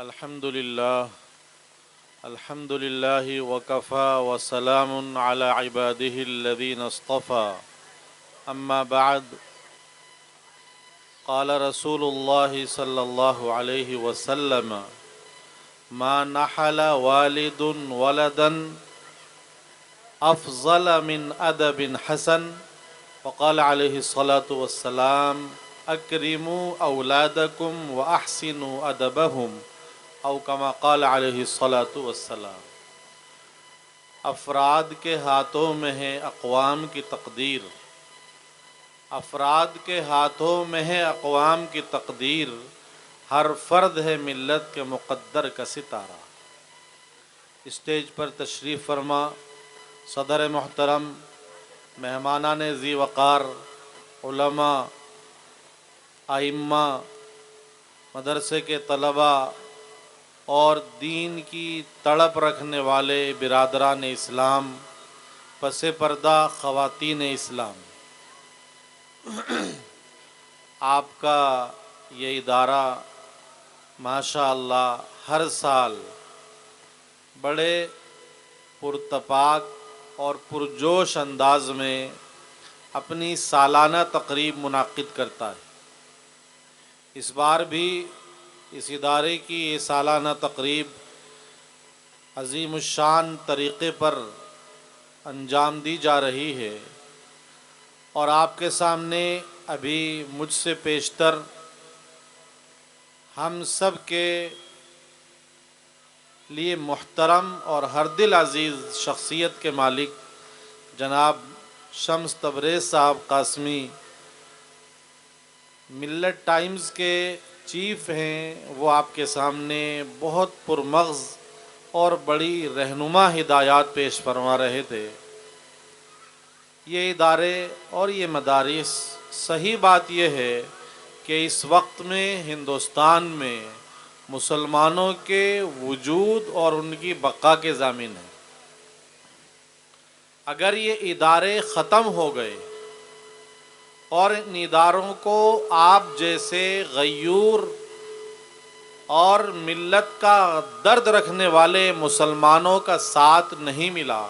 الحمد لله وكفى وسلام على عباده الذين اصطفى أما بعد قال رسول الله صلى الله عليه وسلم ما نحل والد ولدا أفضل من أدب حسن وقال عليه الصلاة والسلام اکرموا اولادکم واحسنوا ادبہم او کما قال علیہ الصلاۃ والسلام۔ افراد کے ہاتھوں میں ہے اقوام کی تقدیر، افراد کے ہاتھوں میں ہے اقوام کی تقدیر، ہر فرد ہے ملت کے مقدر کا ستارہ۔ اسٹیج پر تشریف فرما صدر محترم، مہمانان ذی وقار، علماء، ائمہ، مدرسے کے طلباء اور دین کی تڑپ رکھنے والے برادران اسلام، پس پردہ خواتین اسلام، آپ کا یہ ادارہ ماشاء اللہ ہر سال بڑے پرتپاک اور پرجوش انداز میں اپنی سالانہ تقریب منعقد کرتا ہے۔ اس بار بھی اس ادارے کی یہ سالانہ تقریب عظیم الشان طریقے پر انجام دی جا رہی ہے، اور آپ کے سامنے ابھی مجھ سے پیشتر ہم سب کے لیے محترم اور ہر دل عزیز شخصیت کے مالک جناب شمس تبریز صاحب قاسمی، ملت ٹائمز کے چیف ہیں، وہ آپ کے سامنے بہت پرمغز اور بڑی رہنما ہدایات پیش فرما رہے تھے۔ یہ ادارے اور یہ مدارس، صحیح بات یہ ہے کہ اس وقت میں ہندوستان میں مسلمانوں کے وجود اور ان کی بقا کے ضامن ہیں۔ اگر یہ ادارے ختم ہو گئے اور ان اداروں کو آپ جیسے غیور اور ملت کا درد رکھنے والے مسلمانوں کا ساتھ نہیں ملا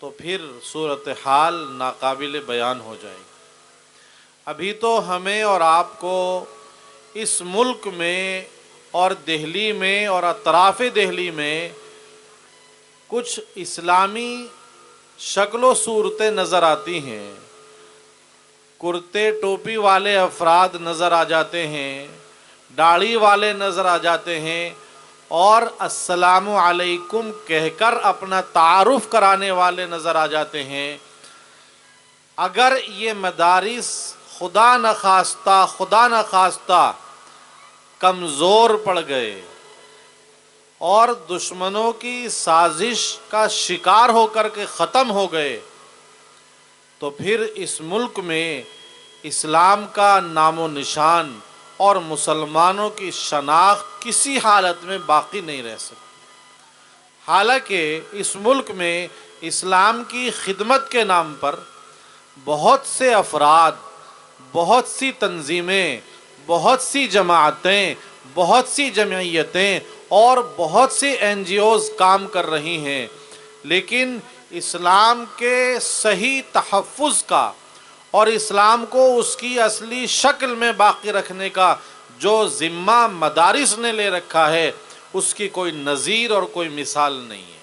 تو پھر صورتحال ناقابل بیان ہو جائے گی۔ ابھی تو ہمیں اور آپ کو اس ملک میں اور دہلی میں اور اطراف دہلی میں کچھ اسلامی شکل و صورتیں نظر آتی ہیں، کرتے ٹوپی والے افراد نظر آ جاتے ہیں، داڑھی والے نظر آ جاتے ہیں، اور السلام علیکم کہہ کر اپنا تعارف کرانے والے نظر آ جاتے ہیں۔ اگر یہ مدارس خدا نخواستہ کمزور پڑ گئے اور دشمنوں کی سازش کا شکار ہو کر کے ختم ہو گئے تو پھر اس ملک میں اسلام کا نام و نشان اور مسلمانوں کی شناخت کسی حالت میں باقی نہیں رہ سکتی۔ حالانکہ اس ملک میں اسلام کی خدمت کے نام پر بہت سے افراد، بہت سی تنظیمیں، بہت سی جماعتیں، بہت سی جمعیتیں اور بہت سی NGOs کام کر رہی ہیں، لیکن اسلام کے صحیح تحفظ کا اور اسلام کو اس کی اصلی شکل میں باقی رکھنے کا جو ذمہ مدارس نے لے رکھا ہے، اس کی کوئی نظیر اور کوئی مثال نہیں ہے۔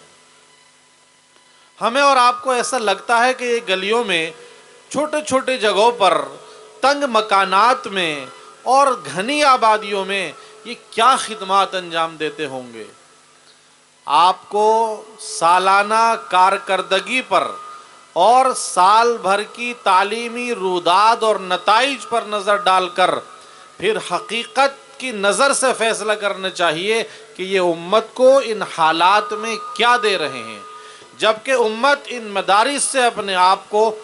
ہمیں اور آپ کو ایسا لگتا ہے کہ یہ گلیوں میں چھوٹے چھوٹے جگہوں پر، تنگ مکانات میں اور گھنی آبادیوں میں یہ کیا خدمات انجام دیتے ہوں گے۔ آپ کو سالانہ کارکردگی پر اور سال بھر کی تعلیمی روداد اور نتائج پر نظر ڈال کر پھر حقیقت کی نظر سے فیصلہ کرنا چاہیے کہ یہ امت کو ان حالات میں کیا دے رہے ہیں، جبکہ امت ان مدارس سے اپنے آپ کو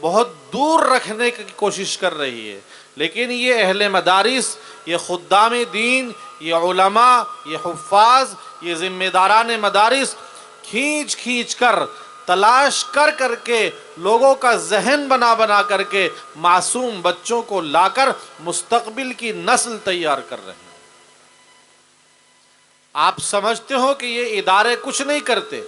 بہت دور رکھنے کی کوشش کر رہی ہے، لیکن یہ اہل مدارس، یہ خدام دین، یہ علماء، یہ حفاظ، یہ ذمہ داران مدارس کھینچ کھینچ کر، تلاش کر کر کے، لوگوں کا ذہن بنا کر کے معصوم بچوں کو لا کر مستقبل کی نسل تیار کر رہے ہیں۔ آپ سمجھتے ہو کہ یہ ادارے کچھ نہیں کرتے،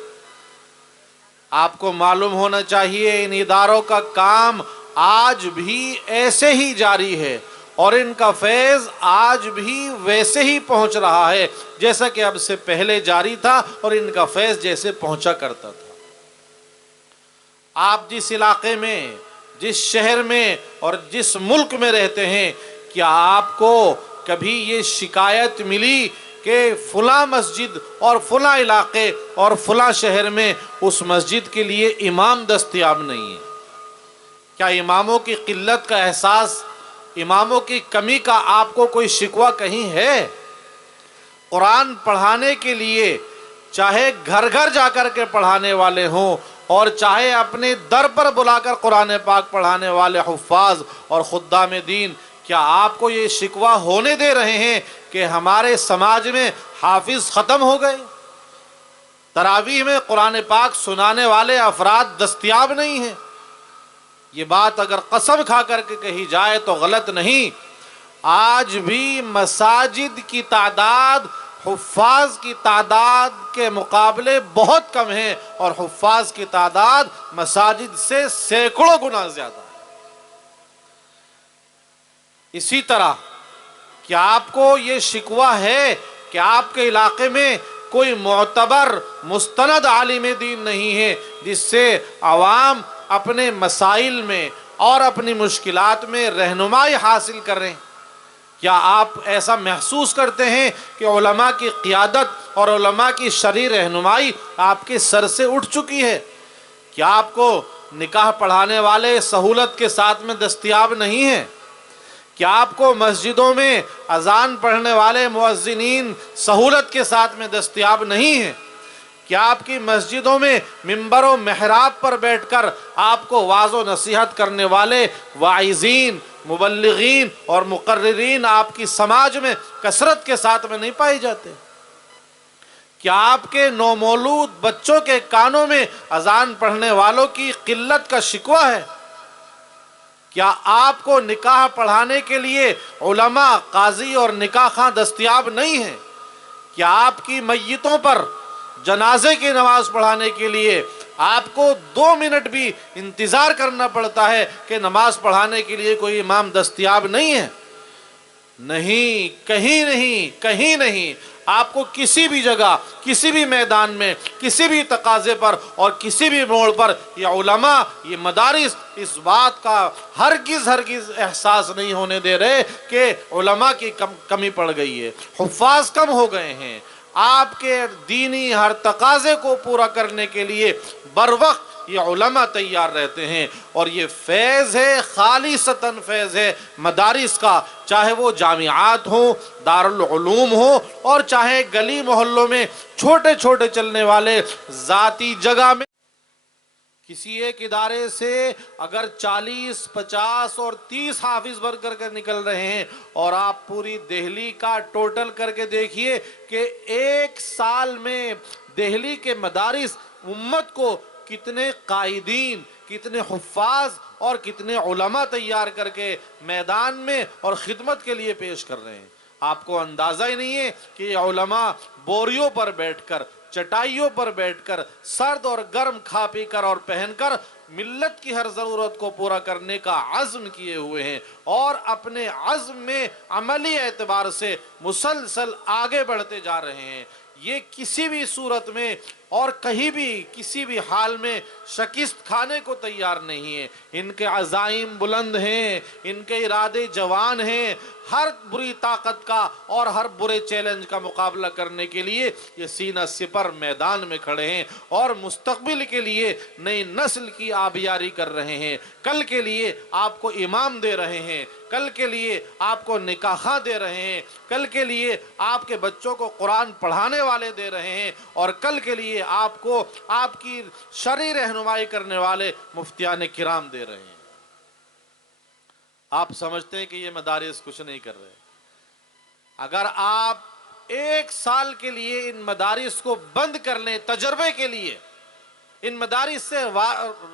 آپ کو معلوم ہونا چاہیے ان اداروں کا کام آج بھی ایسے ہی جاری ہے اور ان کا فیض آج بھی ویسے ہی پہنچ رہا ہے جیسا کہ اب سے پہلے جاری تھا اور ان کا فیض جیسے پہنچا کرتا تھا۔ آپ جس علاقے میں، جس شہر میں اور جس ملک میں رہتے ہیں، کیا آپ کو کبھی یہ شکایت ملی کہ فلاں مسجد اور فلاں علاقے اور فلاں شہر میں اس مسجد کے لیے امام دستیاب نہیں ہے؟ کیا اماموں کی قلت کا احساس، اماموں کی کمی کا آپ کو کوئی شکوہ کہیں ہے؟ قرآن پڑھانے کے لیے چاہے گھر گھر جا کر کے پڑھانے والے ہوں اور چاہے اپنے در پر بلا کر قرآن پاک پڑھانے والے حفاظ اور خدام دین، کیا آپ کو یہ شکوہ ہونے دے رہے ہیں کہ ہمارے سماج میں حافظ ختم ہو گئے، تراویح میں قرآن پاک سنانے والے افراد دستیاب نہیں ہیں؟ یہ بات اگر قسم کھا کر کے کہی جائے تو غلط نہیں۔ آج بھی مساجد کی تعداد حفاظ کی تعداد کے مقابلے بہت کم ہے اور حفاظ کی تعداد مساجد سے سینکڑوں گنا زیادہ ہے۔ اسی طرح کیا آپ کو یہ شکوہ ہے کہ آپ کے علاقے میں کوئی معتبر مستند عالم دین نہیں ہے جس سے عوام اپنے مسائل میں اور اپنی مشکلات میں رہنمائی حاصل کر رہے ہیں؟ کیا آپ ایسا محسوس کرتے ہیں کہ علماء کی قیادت اور علماء کی شرعی رہنمائی آپ کے سر سے اٹھ چکی ہے؟ کیا آپ کو نکاح پڑھانے والے سہولت کے ساتھ میں دستیاب نہیں ہیں؟ کیا آپ کو مسجدوں میں اذان پڑھنے والے مؤذنین سہولت کے ساتھ میں دستیاب نہیں ہیں؟ کیا آپ کی مسجدوں میں ممبر و محراب پر بیٹھ کر آپ کو واعظ و نصیحت کرنے والے واعظین، مبلغین اور مقررین آپ کی سماج میں کثرت کے ساتھ میں نہیں پائے جاتے؟ کیا آپ کے نومولود بچوں کے کانوں میں اذان پڑھنے والوں کی قلت کا شکوہ ہے؟ کیا آپ کو نکاح پڑھانے کے لیے علماء، قاضی اور نکاح خواں دستیاب نہیں ہیں؟ کیا آپ کی میتوں پر جنازے کی نماز پڑھانے کے لیے آپ کو 2 منٹ بھی انتظار کرنا پڑتا ہے کہ نماز پڑھانے کے لیے کوئی امام دستیاب نہیں ہے؟ نہیں، کہیں نہیں، کہیں نہیں۔ آپ کو کسی بھی جگہ، کسی بھی میدان میں، کسی بھی تقاضے پر اور کسی بھی موڑ پر یہ علماء، یہ مدارس اس بات کا ہرگز احساس نہیں ہونے دے رہے کہ علماء کی کمی پڑ گئی ہے، حفاظ کم ہو گئے ہیں۔ آپ کے دینی ہر تقاضے کو پورا کرنے کے لیے بر وقت یہ علماء تیار رہتے ہیں، اور یہ فیض ہے، خالصتاً فیض ہے مدارس کا، چاہے وہ جامعات ہوں، دارالعلوم ہوں، اور چاہے گلی محلوں میں چھوٹے چھوٹے چلنے والے ذاتی جگہ میں۔ کسی ایک ادارے سے اگر 40، 50 اور 30 حافظ بن کر کے نکل رہے ہیں، اور آپ پوری دہلی کا ٹوٹل کر کے دیکھیے کہ ایک سال میں دہلی کے مدارس امت کو کتنے قائدین، کتنے حفاظ اور کتنے علماء تیار کر کے میدان میں اور خدمت کے لیے پیش کر رہے ہیں۔ آپ کو اندازہ ہی نہیں ہے کہ یہ علماء بوریوں پر بیٹھ کر، چٹائیوں پر بیٹھ کر، سرد اور گرم کھا پی کر اور پہن کر ملت کی ہر ضرورت کو پورا کرنے کا عزم کیے ہوئے ہیں، اور اپنے عزم میں عملی اعتبار سے مسلسل آگے بڑھتے جا رہے ہیں۔ یہ کسی بھی صورت میں اور کہیں بھی کسی بھی حال میں شکست کھانے کو تیار نہیں ہے۔ ان کے عزائم بلند ہیں، ان کے ارادے جوان ہیں، ہر بری طاقت کا اور ہر برے چیلنج کا مقابلہ کرنے کے لیے یہ سینہ سپر میدان میں کھڑے ہیں، اور مستقبل کے لیے نئی نسل کی آبیاری کر رہے ہیں۔ کل کے لیے آپ کو امام دے رہے ہیں، کل کے لیے آپ کو نکاح دے رہے ہیں، کل کے لیے آپ کے بچوں کو قرآن پڑھانے والے دے رہے ہیں، اور کل کے لیے آپ کو آپ کی شرعی رہنمائی کرنے والے مفتیان کرام دے رہے ہیں۔ آپ سمجھتے ہیں کہ یہ مدارس کچھ نہیں کر رہے؟ اگر آپ 1 سال کے لیے ان مدارس کو بند کر لیں، تجربے کے لیے ان مدارس سے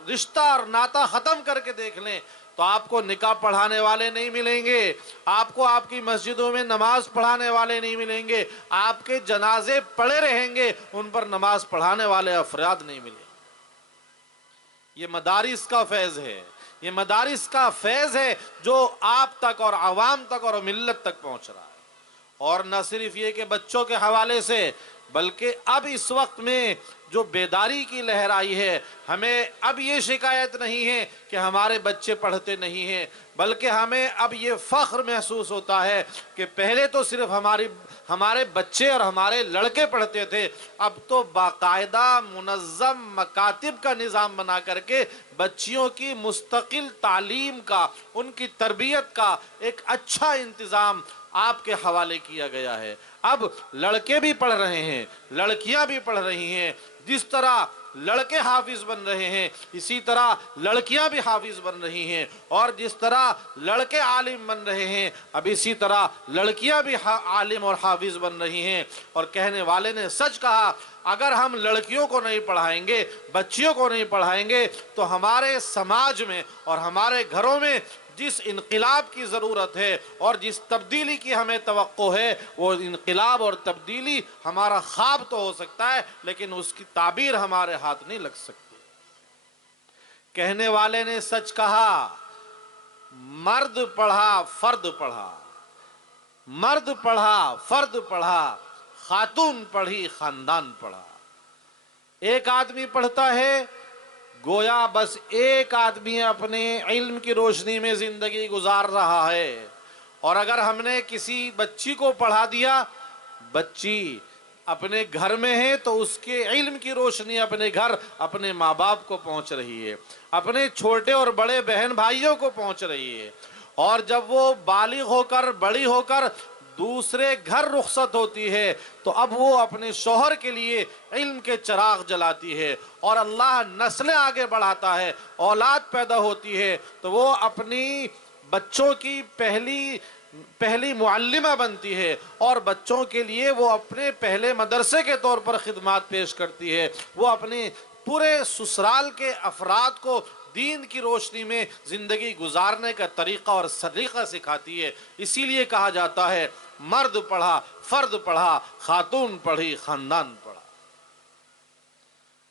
رشتہ اور ناطہ ختم کر کے دیکھ لیں تو آپ کو نکاح پڑھانے والے نہیں ملیں گے، آپ کو آپ کی مسجدوں میں نماز پڑھانے والے نہیں ملیں گے، آپ کے جنازے پڑے رہیں گے، ان پر نماز پڑھانے والے افراد نہیں ملیں گے۔ یہ مدارس کا فیض ہے، یہ مدارس کا فیض ہے جو آپ تک اور عوام تک اور ملت تک پہنچ رہا ہے۔ اور نہ صرف یہ کہ بچوں کے حوالے سے، بلکہ اب اس وقت میں جو بیداری کی لہر آئی ہے، ہمیں اب یہ شکایت نہیں ہے کہ ہمارے بچے پڑھتے نہیں ہیں، بلکہ ہمیں اب یہ فخر محسوس ہوتا ہے کہ پہلے تو صرف ہمارے بچے اور ہمارے لڑکے پڑھتے تھے، اب تو باقاعدہ منظم مکاتب کا نظام بنا کر کے بچیوں کی مستقل تعلیم کا، ان کی تربیت کا ایک اچھا انتظام آپ کے حوالے کیا گیا ہے۔ اب لڑکے بھی پڑھ رہے ہیں، لڑکیاں بھی پڑھ رہی ہیں۔ جس طرح لڑکے حافظ بن رہے ہیں، اسی طرح لڑکیاں بھی حافظ بن رہی ہیں، اور جس طرح لڑکے عالم بن رہے ہیں، اب اسی طرح لڑکیاں بھی عالم اور حافظ بن رہی ہیں۔ اور کہنے والے نے سچ کہا، اگر ہم لڑکیوں کو نہیں پڑھائیں گے، بچیوں کو نہیں پڑھائیں گے، تو ہمارے سماج میں اور ہمارے گھروں میں جس انقلاب کی ضرورت ہے اور جس تبدیلی کی ہمیں توقع ہے، وہ انقلاب اور تبدیلی ہمارا خواب تو ہو سکتا ہے، لیکن اس کی تعبیر ہمارے ہاتھ نہیں لگ سکتی۔ کہنے والے نے سچ کہا، مرد پڑھا فرد پڑھا، مرد پڑھا فرد پڑھا، خاتون پڑھی خاندان پڑھا۔ ایک آدمی پڑھتا ہے، گویا بس ایک آدمی اپنے علم کی روشنی میں زندگی گزار رہا ہے، اور اگر ہم نے کسی بچی کو پڑھا دیا، بچی اپنے گھر میں ہے تو اس کے علم کی روشنی اپنے گھر، اپنے ماں باپ کو پہنچ رہی ہے، اپنے چھوٹے اور بڑے بہن بھائیوں کو پہنچ رہی ہے، اور جب وہ بالغ ہو کر، بڑی ہو کر دوسرے گھر رخصت ہوتی ہے تو اب وہ اپنے شوہر کے لیے علم کے چراغ جلاتی ہے، اور اللہ نسلیں آگے بڑھاتا ہے، اولاد پیدا ہوتی ہے تو وہ اپنی بچوں کی پہلی معلمہ بنتی ہے، اور بچوں کے لیے وہ اپنے پہلے مدرسے کے طور پر خدمات پیش کرتی ہے، وہ اپنے پورے سسرال کے افراد کو دین کی روشنی میں زندگی گزارنے کا طریقہ اور سلیقہ سکھاتی ہے۔ اسی لیے کہا جاتا ہے، مرد پڑھا فرد پڑھا، خاتون پڑھی خاندان پڑھا۔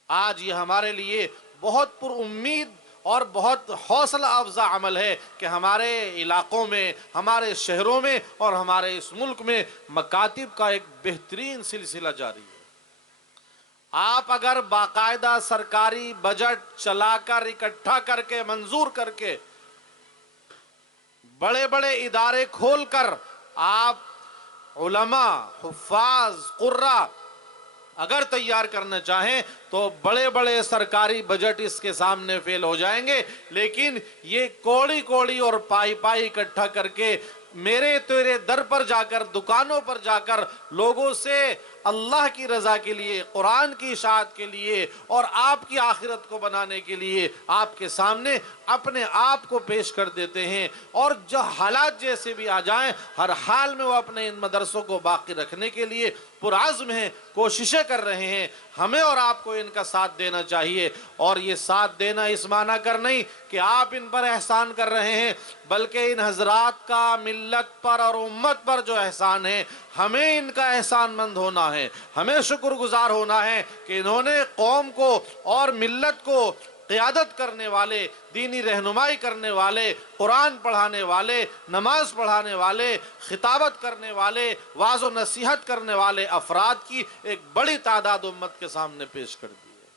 آج یہ ہمارے لیے بہت پر امید اور بہت حوصلہ افزا عمل ہے کہ ہمارے علاقوں میں، ہمارے شہروں میں اور ہمارے اس ملک میں مکاتب کا ایک بہترین سلسلہ جاری ہے۔ آپ اگر باقاعدہ سرکاری بجٹ چلا کر، اکٹھا کر کے، منظور کر کے، بڑے بڑے ادارے کھول کر، آپ علماء، حفاظ، قراء اگر تیار کرنا چاہیں تو بڑے بڑے سرکاری بجٹ اس کے سامنے فیل ہو جائیں گے، لیکن یہ کوڑی کوڑی اور پائی پائی اکٹھا کر کے میرے تیرے در پر جا کر، دکانوں پر جا کر لوگوں سے اللہ کی رضا کے لیے، قرآن کی اشاعت کے لیے اور آپ کی آخرت کو بنانے کے لیے آپ کے سامنے اپنے آپ کو پیش کر دیتے ہیں، اور جو حالات جیسے بھی آ جائیں، ہر حال میں وہ اپنے ان مدرسوں کو باقی رکھنے کے لیے پرعزم ہیں، کوششیں کر رہے ہیں۔ ہمیں اور آپ کو ان کا ساتھ دینا چاہیے، اور یہ ساتھ دینا اس معنی کر نہیں کہ آپ ان پر احسان کر رہے ہیں، بلکہ ان حضرات کا ملت پر اور امت پر جو احسان ہے، ہمیں ان کا احسان مند ہونا ہے، ہمیں شکر گزار ہونا ہے کہ انہوں نے قوم کو اور ملت کو قیادت کرنے والے، دینی رہنمائی کرنے والے، قرآن پڑھانے والے، نماز پڑھانے والے، خطابت کرنے والے، واعظ و نصیحت کرنے والے افراد کی ایک بڑی تعداد امت کے سامنے پیش کر دی ہے۔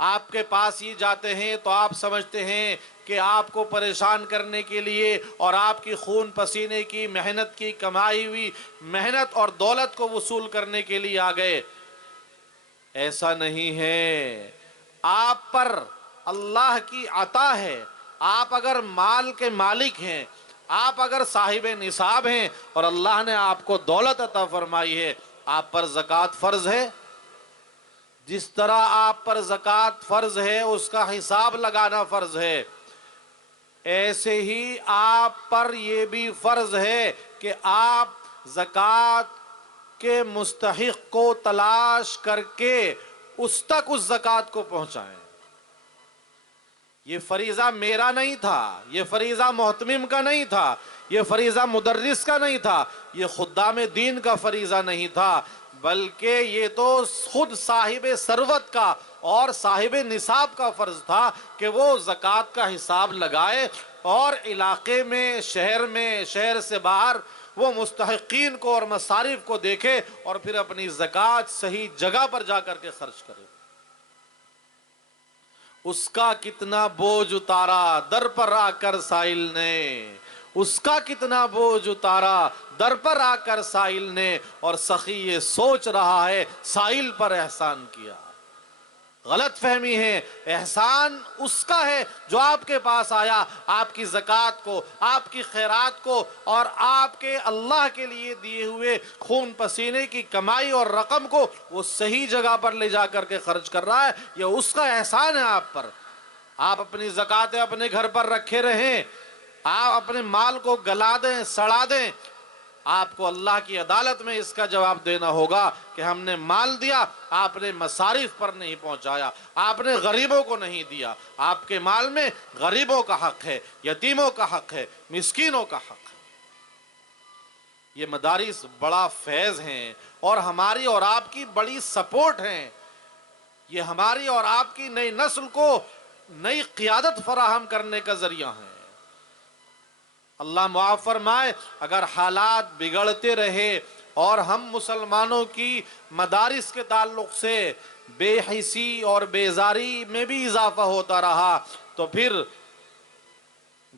آپ کے پاس ہی جاتے ہیں تو آپ سمجھتے ہیں کہ آپ کو پریشان کرنے کے لیے اور آپ کی خون پسینے کی محنت کی کمائی ہوئی محنت اور دولت کو وصول کرنے کے لیے آ گئے۔ ایسا نہیں ہے، آپ پر اللہ کی عطا ہے۔ آپ اگر مال کے مالک ہیں، آپ اگر صاحب نصاب ہیں اور اللہ نے آپ کو دولت عطا فرمائی ہے، آپ پر زکوٰۃ فرض ہے۔ جس طرح آپ پر زکوٰۃ فرض ہے، اس کا حساب لگانا فرض ہے، ایسے ہی آپ پر یہ بھی فرض ہے کہ آپ زکوٰۃ کے مستحق کو تلاش کر کے اس تک اس زکوٰۃ کو پہنچائیں۔ یہ فریضہ میرا نہیں تھا، یہ فریضہ محتمم کا نہیں تھا، یہ فریضہ مدرس کا نہیں تھا، یہ خدام دین کا فریضہ نہیں تھا، بلکہ یہ تو خود صاحب ثروت کا اور صاحب نصاب کا فرض تھا کہ وہ زکوٰۃ کا حساب لگائے اور علاقے میں، شہر سے باہر وہ مستحقین کو اور مصارف کو دیکھے اور پھر اپنی زکوٰۃ صحیح جگہ پر جا کر کے خرچ کرے۔ اس کا کتنا بوجھ اتارا در پر آ کر سائل نے، اس کا کتنا بوجھ اتارا در پر آ کر سائل نے، اور سخی یہ سوچ رہا ہے سائل پر احسان کیا۔ غلط فہمی ہے، احسان اس کا ہے جو آپ کے پاس آیا، آپ کی زکوٰۃ کو، آپ کی خیرات کو اور آپ کے اللہ کے لیے دیے ہوئے خون پسینے کی کمائی اور رقم کو وہ صحیح جگہ پر لے جا کر کے خرچ کر رہا ہے، یہ اس کا احسان ہے آپ پر۔ آپ اپنی زکوٰۃیں اپنے گھر پر رکھے رہیں، آپ اپنے مال کو گلا دیں، سڑا دیں، آپ کو اللہ کی عدالت میں اس کا جواب دینا ہوگا کہ ہم نے مال دیا، آپ نے مصارف پر نہیں پہنچایا، آپ نے غریبوں کو نہیں دیا۔ آپ کے مال میں غریبوں کا حق ہے، یتیموں کا حق ہے، مسکینوں کا حق ہے۔ یہ مدارس بڑا فیض ہیں اور ہماری اور آپ کی بڑی سپورٹ ہیں، یہ ہماری اور آپ کی نئی نسل کو نئی قیادت فراہم کرنے کا ذریعہ ہیں۔ اللہ معاف فرمائے اگر حالات بگڑتے رہے اور ہم مسلمانوں کی مدارس کے تعلق سے بے حسی اور بیزاری میں بھی اضافہ ہوتا رہا تو پھر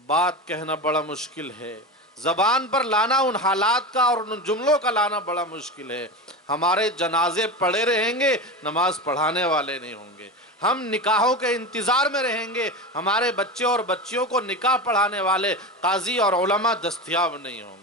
بات کہنا بڑا مشکل ہے، زبان پر لانا ان حالات کا اور ان جملوں کا لانا بڑا مشکل ہے۔ ہمارے جنازے پڑے رہیں گے، نماز پڑھانے والے نہیں ہوں گے، ہم نکاحوں کے انتظار میں رہیں گے، ہمارے بچے اور بچیوں کو نکاح پڑھانے والے قاضی اور علماء دستیاب نہیں ہوں گے۔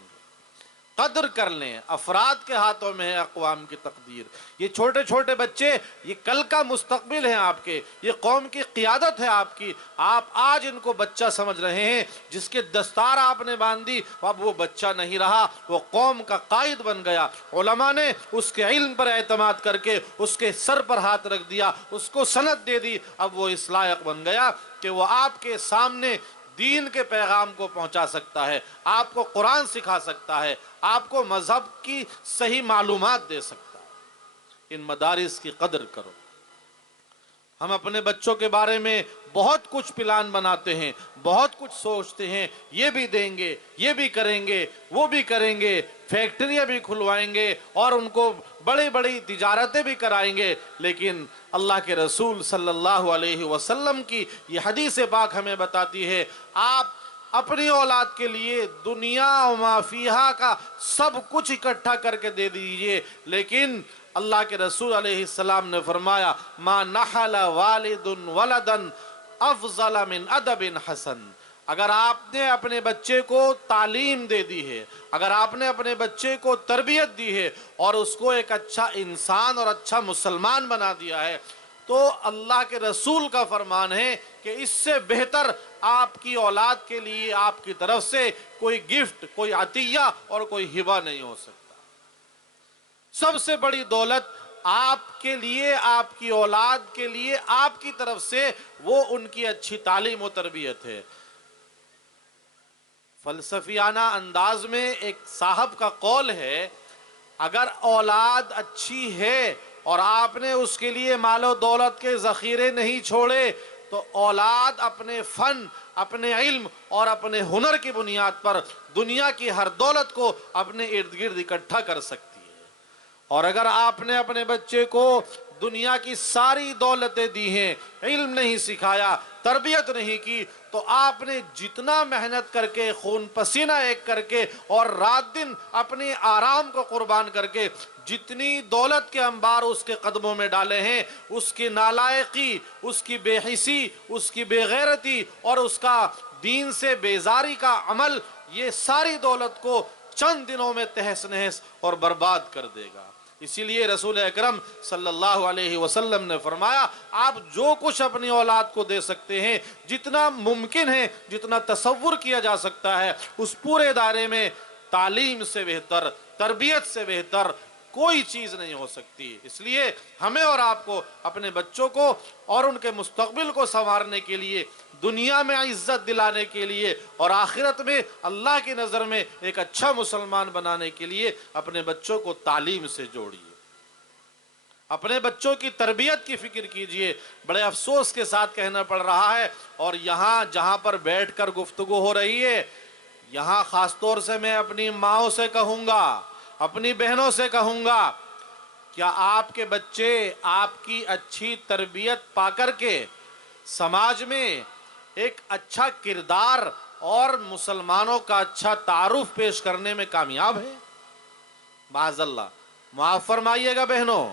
قدر کر لیں، افراد کے ہاتھوں میں ہے اقوام کی تقدیر۔ یہ چھوٹے چھوٹے بچے یہ کل کا مستقبل ہیں آپ کے، یہ قوم کی قیادت ہے آپ کی۔ آپ آج ان کو بچہ سمجھ رہے ہیں، جس کے دستار آپ نے باندھی اب وہ بچہ نہیں رہا، وہ قوم کا قائد بن گیا۔ علماء نے اس کے علم پر اعتماد کر کے اس کے سر پر ہاتھ رکھ دیا، اس کو سند دے دی، اب وہ اس لائق بن گیا کہ وہ آپ کے سامنے دین کے پیغام کو پہنچا سکتا ہے، آپ کو قرآن سکھا سکتا ہے، آپ کو مذہب کی صحیح معلومات دے سکتا ہے۔ ان مدارس کی قدر کرو۔ ہم اپنے بچوں کے بارے میں بہت کچھ پلان بناتے ہیں، بہت کچھ سوچتے ہیں، یہ بھی دیں گے، یہ بھی کریں گے، وہ بھی کریں گے، فیکٹریاں بھی کھلوائیں گے اور ان کو بڑی بڑی تجارتیں بھی کرائیں گے، لیکن اللہ کے رسول صلی اللہ علیہ وسلم کی یہ حدیث پاک ہمیں بتاتی ہے آپ اپنی اولاد کے لیے دنیا و ما فیہا کا سب کچھ اکٹھا کر کے دے دیجئے، لیکن اللہ کے رسول علیہ السلام نے فرمایا ما نحل والد ولدا افضل من ادب حسن۔ اگر آپ نے اپنے بچے کو تعلیم دے دی ہے، اگر آپ نے اپنے بچے کو تربیت دی ہے اور اس کو ایک اچھا انسان اور اچھا مسلمان بنا دیا ہے، تو اللہ کے رسول کا فرمان ہے کہ اس سے بہتر آپ کی اولاد کے لیے آپ کی طرف سے کوئی گفٹ، کوئی عطیہ اور کوئی ہبہ نہیں ہو سکتا۔ سب سے بڑی دولت آپ کے لیے، آپ کی اولاد کے لیے آپ کی طرف سے وہ ان کی اچھی تعلیم و تربیت ہے۔ فلسفیانہ انداز میں ایک صاحب کا قول ہے اگر اولاد اچھی ہے اور آپ نے اس کے لیے مال و دولت کے ذخیرے نہیں چھوڑے تو اولاد اپنے فن، اپنے علم اور اپنے ہنر کی بنیاد پر دنیا کی ہر دولت کو اپنے ارد گرد اکٹھا کر سکتی ہے۔ اور اگر آپ نے اپنے بچے کو دنیا کی ساری دولتیں دی ہیں، علم نہیں سکھایا، تربیت نہیں کی، تو آپ نے جتنا محنت کر کے، خون پسینہ ایک کر کے اور رات دن اپنی آرام کو قربان کر کے جتنی دولت کے انبار اس کے قدموں میں ڈالے ہیں، اس کی نالائقی، اس کی بے حسی، اس کی بے غیرتی اور اس کا دین سے بیزاری کا عمل، یہ ساری دولت کو چند دنوں میں تہس نہس اور برباد کر دے گا۔ اسی لیے رسول اکرم صلی اللہ علیہ وسلم نے فرمایا آپ جو کچھ اپنی اولاد کو دے سکتے ہیں، جتنا ممکن ہے، جتنا تصور کیا جا سکتا ہے، اس پورے دائرے میں تعلیم سے بہتر، تربیت سے بہتر، کوئی چیز نہیں ہو سکتی۔ اس لیے ہمیں اور آپ کو اپنے بچوں کو اور ان کے مستقبل کو سنوارنے کے لیے، دنیا میں عزت دلانے کے لیے اور آخرت میں اللہ کی نظر میں ایک اچھا مسلمان بنانے کے لیے اپنے بچوں کو تعلیم سے جوڑیے، اپنے بچوں کی تربیت کی فکر کیجئے۔ بڑے افسوس کے ساتھ کہنا پڑ رہا ہے، اور یہاں جہاں پر بیٹھ کر گفتگو ہو رہی ہے، یہاں خاص طور سے میں اپنی ماؤں سے کہوں گا، اپنی بہنوں سے کہوں گا، کیا آپ کے بچے آپ کی اچھی تربیت پا کر کے سماج میں ایک اچھا کردار اور مسلمانوں کا اچھا تعارف پیش کرنے میں کامیاب ہے؟ معاذ اللہ، معاف فرمائیے گا بہنوں،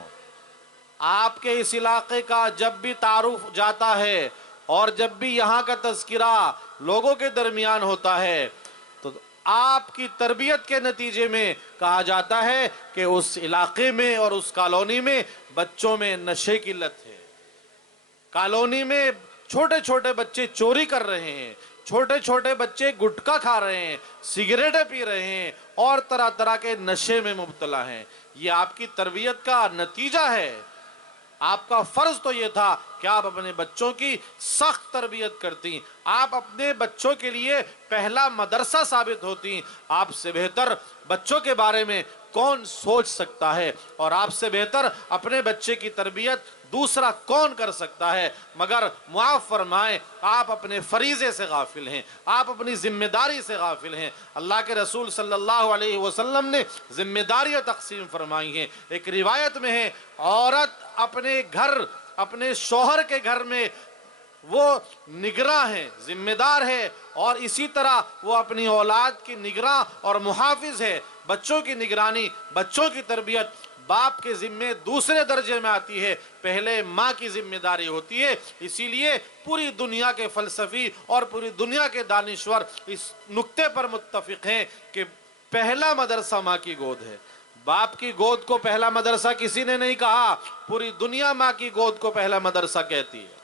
آپ کے اس علاقے کا جب بھی تعارف جاتا ہے اور جب بھی یہاں کا تذکرہ لوگوں کے درمیان ہوتا ہے تو آپ کی تربیت کے نتیجے میں کہا جاتا ہے کہ اس علاقے میں اور اس کالونی میں بچوں میں نشے کی لت ہے، کالونی میں چھوٹے چھوٹے بچے چوری کر رہے ہیں، چھوٹے چھوٹے بچے گٹکا کھا رہے ہیں، سگریٹیں پی رہے ہیں اور طرح طرح کے نشے میں مبتلا ہیں۔ یہ آپ کی تربیت کا نتیجہ ہے۔ آپ کا فرض تو یہ تھا کہ آپ اپنے بچوں کی سخت تربیت کرتی، آپ اپنے بچوں کے لیے پہلا مدرسہ ثابت ہوتی۔ آپ سے بہتر بچوں کے بارے میں کون سوچ سکتا ہے، اور آپ سے بہتر اپنے بچے کی تربیت دوسرا کون کر سکتا ہے؟ مگر معاف فرمائیں، آپ اپنے فریضے سے غافل ہیں، آپ اپنی ذمہ داری سے غافل ہیں۔ اللہ کے رسول صلی اللہ علیہ وسلم نے ذمہ داریاں تقسیم فرمائی ہیں۔ ایک روایت میں ہے، عورت اپنے گھر، اپنے شوہر کے گھر میں وہ نگراں ہے، ذمہ دار ہے، اور اسی طرح وہ اپنی اولاد کی نگراں اور محافظ ہے۔ بچوں کی نگرانی، بچوں کی تربیت باپ کے ذمے دوسرے درجے میں آتی ہے، پہلے ماں کی ذمہ داری ہوتی ہے۔ اسی لیے پوری دنیا کے فلسفی اور پوری دنیا کے دانشور اس نقطے پر متفق ہیں کہ پہلا مدرسہ ماں کی گود ہے۔ باپ کی گود کو پہلا مدرسہ کسی نے نہیں کہا، پوری دنیا ماں کی گود کو پہلا مدرسہ کہتی ہے۔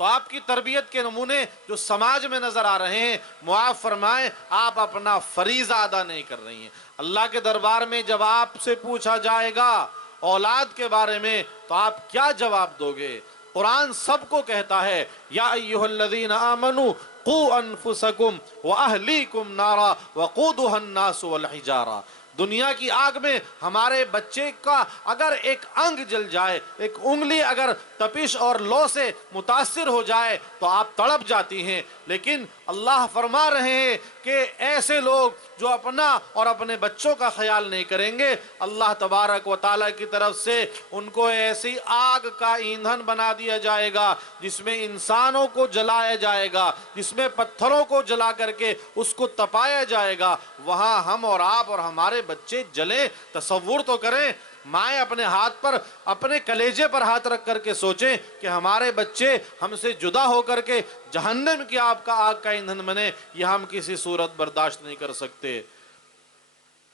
تو آپ کی تربیت کے نمونے جو سماج میں نظر آ رہے ہیں، معاف فرمائیں، آپ اپنا فریضہ ادا نہیں کر رہی ہیں۔ اللہ کے دربار میں جب آپ سے پوچھا جائے گا اولاد کے بارے میں تو آپ کیا جواب دو گے؟ قرآن سب کو کہتا ہے، یا ایھا الذین آمنوا قوا انفسکم واہلیکم نارا وقودھا الناس والحجارہ۔ دنیا کی آگ میں ہمارے بچے کا اگر ایک انگ جل جائے، ایک انگلی اگر تپش اور لو سے متاثر ہو جائے تو آپ تڑپ جاتی ہیں، لیکن اللہ فرما رہے ہیں کہ ایسے لوگ جو اپنا اور اپنے بچوں کا خیال نہیں کریں گے، اللہ تبارک و تعالیٰ کی طرف سے ان کو ایسی آگ کا ایندھن بنا دیا جائے گا جس میں انسانوں کو جلایا جائے گا، جس میں پتھروں کو جلا کر کے اس کو تپایا جائے گا، وہاں ہم اور آپ اور ہمارے بچے جلیں۔ تصور تو کریں، مائیں اپنے ہاتھ پر، اپنے کلیجے پر ہاتھ رکھ کر کے سوچیں کہ ہمارے بچے ہم سے جدا ہو کر کے جہنم کی آگ کا ایندھن بنے، یہ ہم کسی صورت برداشت نہیں کر سکتے۔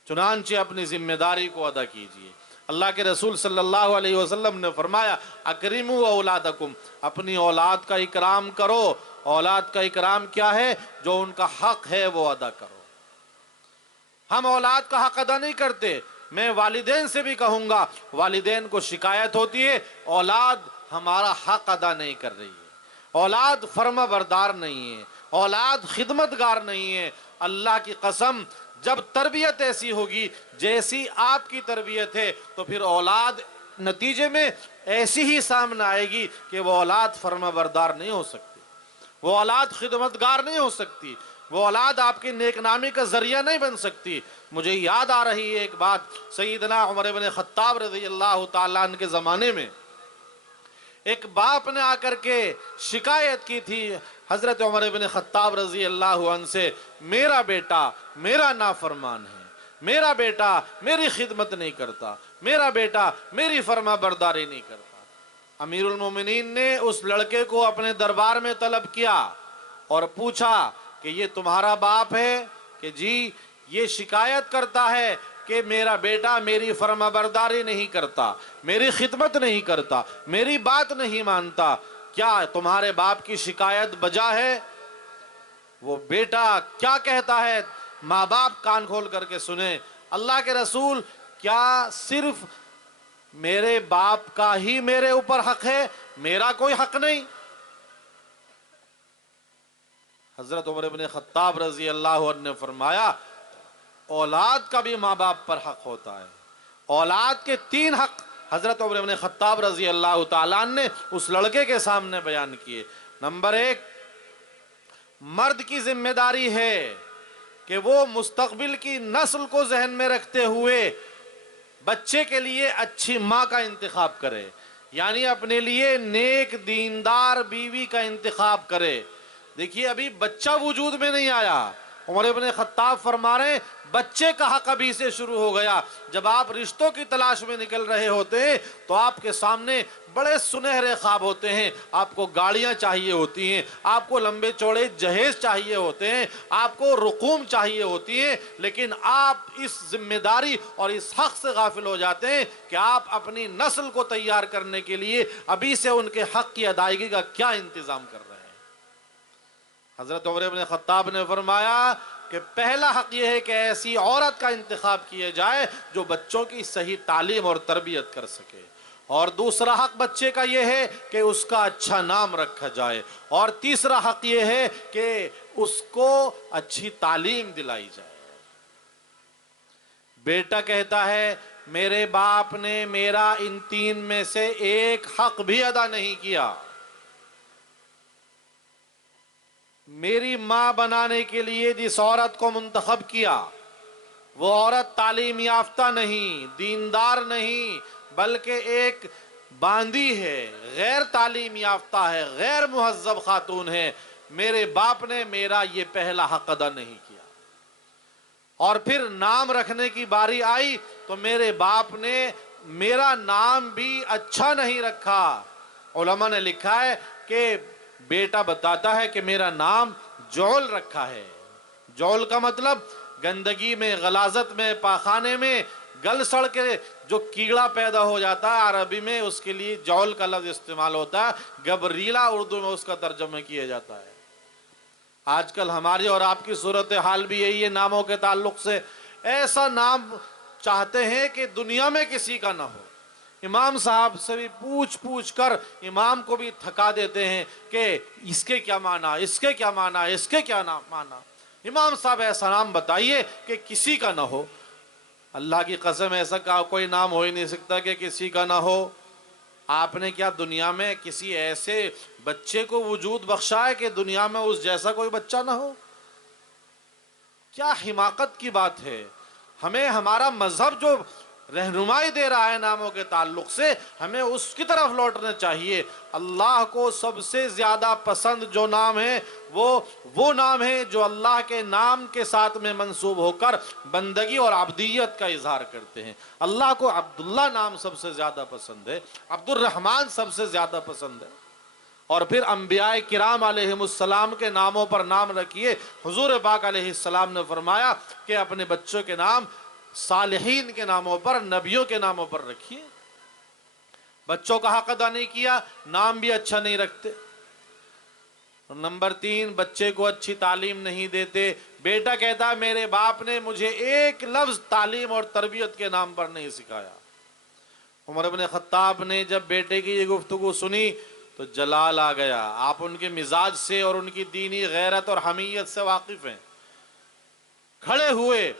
چنانچہ اپنی ذمہ داری کو ادا کیجیے۔ اللہ کے رسول صلی اللہ علیہ وسلم نے فرمایا، اکرموا اولادکم، اپنی اولاد کا اکرام کرو۔ اولاد کا اکرام کیا ہے؟ جو ان کا حق ہے وہ ادا کرو۔ ہم اولاد کا حق ادا نہیں کرتے۔ میں والدین سے بھی کہوں گا، والدین کو شکایت ہوتی ہے اولاد ہمارا حق ادا نہیں کر رہی ہے، اولاد فرما بردار نہیں ہے، اولاد خدمتگار نہیں ہے۔ اللہ کی قسم، جب تربیت ایسی ہوگی جیسی آپ کی تربیت ہے تو پھر اولاد نتیجے میں ایسی ہی سامنے آئے گی کہ وہ اولاد فرما بردار نہیں ہو سکتی، وہ اولاد خدمتگار نہیں ہو سکتی، وہ اولاد آپ کی نیک نامی کا ذریعہ نہیں بن سکتی۔ مجھے یاد آ رہی ہے ایک بات، سیدنا عمر بن خطاب رضی اللہ تعالیٰ عنہ کے زمانے میں ایک باپ نے آ کر کے شکایت کی تھی حضرت عمر بن خطاب رضی اللہ عنہ سے، میرا بیٹا میرا نافرمان ہے، میرا بیٹا میری خدمت نہیں کرتا، میرا بیٹا میری فرما برداری نہیں کرتا۔ امیر المومنین نے اس لڑکے کو اپنے دربار میں طلب کیا اور پوچھا کہ یہ تمہارا باپ ہے؟ کہ جی، یہ شکایت کرتا ہے کہ میرا بیٹا میری فرما برداری نہیں کرتا، میری خدمت نہیں کرتا، میری بات نہیں مانتا، کیا تمہارے باپ کی شکایت بجا ہے؟ وہ بیٹا کیا کہتا ہے، ماں باپ کان کھول کر کے سنیں۔ اللہ کے رسول کیا صرف میرے باپ کا ہی میرے اوپر حق ہے, میرا کوئی حق نہیں؟ حضرت عمر بن خطاب رضی اللہ عنہ نے فرمایا اولاد کا بھی ماں باپ پر حق ہوتا ہے. اولاد کے 3 حق حضرت عمر بن خطاب رضی اللہ تعالیٰ عنہ نے اس لڑکے کے سامنے بیان کیے. نمبر 1, مرد کی ذمہ داری ہے کہ وہ مستقبل کی نسل کو ذہن میں رکھتے ہوئے بچے کے لیے اچھی ماں کا انتخاب کرے, یعنی اپنے لیے نیک دیندار بیوی کا انتخاب کرے. دیکھیے ابھی بچہ وجود میں نہیں آیا, عمر بن خطاب فرما رہے ہیں بچے کا حق ابھی سے شروع ہو گیا. جب آپ رشتوں کی تلاش میں نکل رہے ہوتے ہیں تو آپ کے سامنے بڑے سنہرے خواب ہوتے ہیں. آپ کو گاڑیاں چاہیے ہوتی ہیں, آپ کو لمبے چوڑے جہیز چاہیے ہوتے ہیں, آپ کو رقوم چاہیے ہوتی ہیں, لیکن آپ اس ذمہ داری اور اس حق سے غافل ہو جاتے ہیں کہ آپ اپنی نسل کو تیار کرنے کے لیے ابھی سے ان کے حق کی ادائیگی کا کیا انتظام کر رہے ہیں. حضرت عمر بن خطاب نے فرمایا کہ پہلا حق یہ ہے کہ ایسی عورت کا انتخاب کیا جائے جو بچوں کی صحیح تعلیم اور تربیت کر سکے, اور دوسرا حق بچے کا یہ ہے کہ اس کا اچھا نام رکھا جائے, اور تیسرا حق یہ ہے کہ اس کو اچھی تعلیم دلائی جائے. بیٹا کہتا ہے میرے باپ نے میرا ان 3 میں سے ایک حق بھی ادا نہیں کیا. میری ماں بنانے کے لیے جس عورت کو منتخب کیا وہ عورت تعلیم یافتہ نہیں, دیندار نہیں, بلکہ ایک باندی ہے, غیر تعلیم یافتہ ہے, غیر مہذب خاتون ہے. میرے باپ نے میرا یہ پہلا حق ادا نہیں کیا. اور پھر نام رکھنے کی باری آئی تو میرے باپ نے میرا نام بھی اچھا نہیں رکھا. علماء نے لکھا ہے کہ بیٹا بتاتا ہے کہ میرا نام جول رکھا ہے. جول کا مطلب گندگی میں, غلاظت میں, پاخانے میں گل سڑ کے جو کیڑا پیدا ہو جاتا ہے, عربی میں اس کے لیے جول کا لفظ استعمال ہوتا ہے. گبریلا اردو میں اس کا ترجمہ کیا جاتا ہے. آج کل ہماری اور آپ کی صورتحال بھی یہی ہے ناموں کے تعلق سے. ایسا نام چاہتے ہیں کہ دنیا میں کسی کا نہ ہو. امام صاحب سے بھی پوچھ کر امام کو بھی تھکا دیتے ہیں کہ اس کے کیا معنی, اس کے کیا معنی, اس کے کیا معنی. امام صاحب ایسا نام بتائیے کہ کسی کا نہ ہو. اللہ کی قسم ایسا کوئی نام ہو ہی نہیں سکتا کہ کسی کا نہ ہو. آپ نے کیا دنیا میں کسی ایسے بچے کو وجود بخشا ہے کہ دنیا میں اس جیسا کوئی بچہ نہ ہو؟ کیا حماقت کی بات ہے. ہمیں ہمارا مذہب جو رہنمائی دے رہا ہے ناموں کے تعلق سے, ہمیں اس کی طرف لوٹنا چاہیے. اللہ کو سب سے زیادہ پسند جو نام ہے وہ نام ہے جو اللہ کے نام کے ساتھ میں منسوب ہو کر بندگی اور عبدیت کا اظہار کرتے ہیں. اللہ کو عبداللہ نام سب سے زیادہ پسند ہے, عبد الرحمن سب سے زیادہ پسند ہے. اور پھر انبیاء کرام علیہم السلام کے ناموں پر نام رکھیے. حضور پاک علیہ السلام نے فرمایا کہ اپنے بچوں کے نام صالحین کے ناموں پر, نبیوں کے ناموں پر رکھیے. بچوں کا حق ادا نہیں کیا, نام بھی اچھا نہیں رکھتے. نمبر 3, بچے کو اچھی تعلیم نہیں دیتے. بیٹا کہتا ہے میرے باپ نے مجھے ایک لفظ تعلیم اور تربیت کے نام پر نہیں سکھایا. عمر بن خطاب نے جب بیٹے کی یہ گفتگو سنی تو جلال آ گیا. آپ ان کے مزاج سے اور ان کی دینی غیرت اور حمیت سے واقف ہیں. کھڑے ہوئے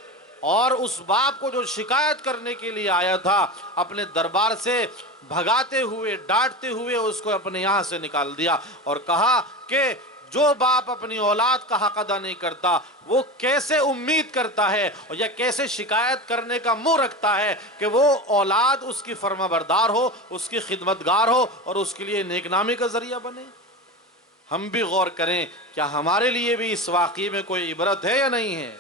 اور اس باپ کو جو شکایت کرنے کے لیے آیا تھا اپنے دربار سے بھگاتے ہوئے, ڈانٹتے ہوئے اس کو اپنے یہاں سے نکال دیا اور کہا کہ جو باپ اپنی اولاد کا حق ادا نہیں کرتا وہ کیسے امید کرتا ہے یا کیسے شکایت کرنے کا منہ رکھتا ہے کہ وہ اولاد اس کی فرما بردار ہو, اس کی خدمتگار ہو اور اس کے لیے نیک نامی کا ذریعہ بنے. ہم بھی غور کریں, کیا ہمارے لیے بھی اس واقعے میں کوئی عبرت ہے یا نہیں ہے؟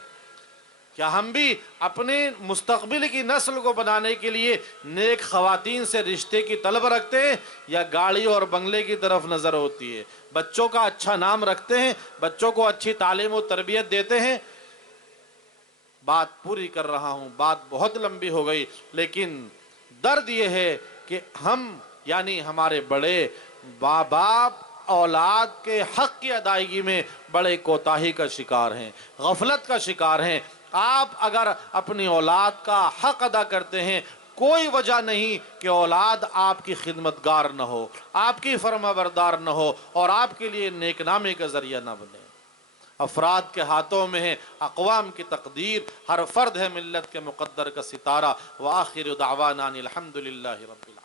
کیا ہم بھی اپنے مستقبل کی نسل کو بنانے کے لیے نیک خواتین سے رشتے کی طلب رکھتے ہیں یا گاڑی اور بنگلے کی طرف نظر ہوتی ہے؟ بچوں کا اچھا نام رکھتے ہیں, بچوں کو اچھی تعلیم و تربیت دیتے ہیں. بات پوری کر رہا ہوں, بات بہت لمبی ہو گئی, لیکن درد یہ ہے کہ ہم یعنی ہمارے بڑے باپ اولاد کے حق کی ادائیگی میں بڑے کوتاہی کا شکار ہیں, غفلت کا شکار ہیں. آپ اگر اپنی اولاد کا حق ادا کرتے ہیں، کوئی وجہ نہیں کہ اولاد آپ کی خدمتگار نہ ہو، آپ کی فرما بردار نہ ہو اور آپ کے لیے نیک نامی کا ذریعہ نہ بنے۔ افراد کے ہاتھوں میں ہے، اقوام کی تقدیر، ہر فرد ہے ملت کے مقدر کا ستارہ۔ وآخر دعوانا الحمدللہ رب العالمین۔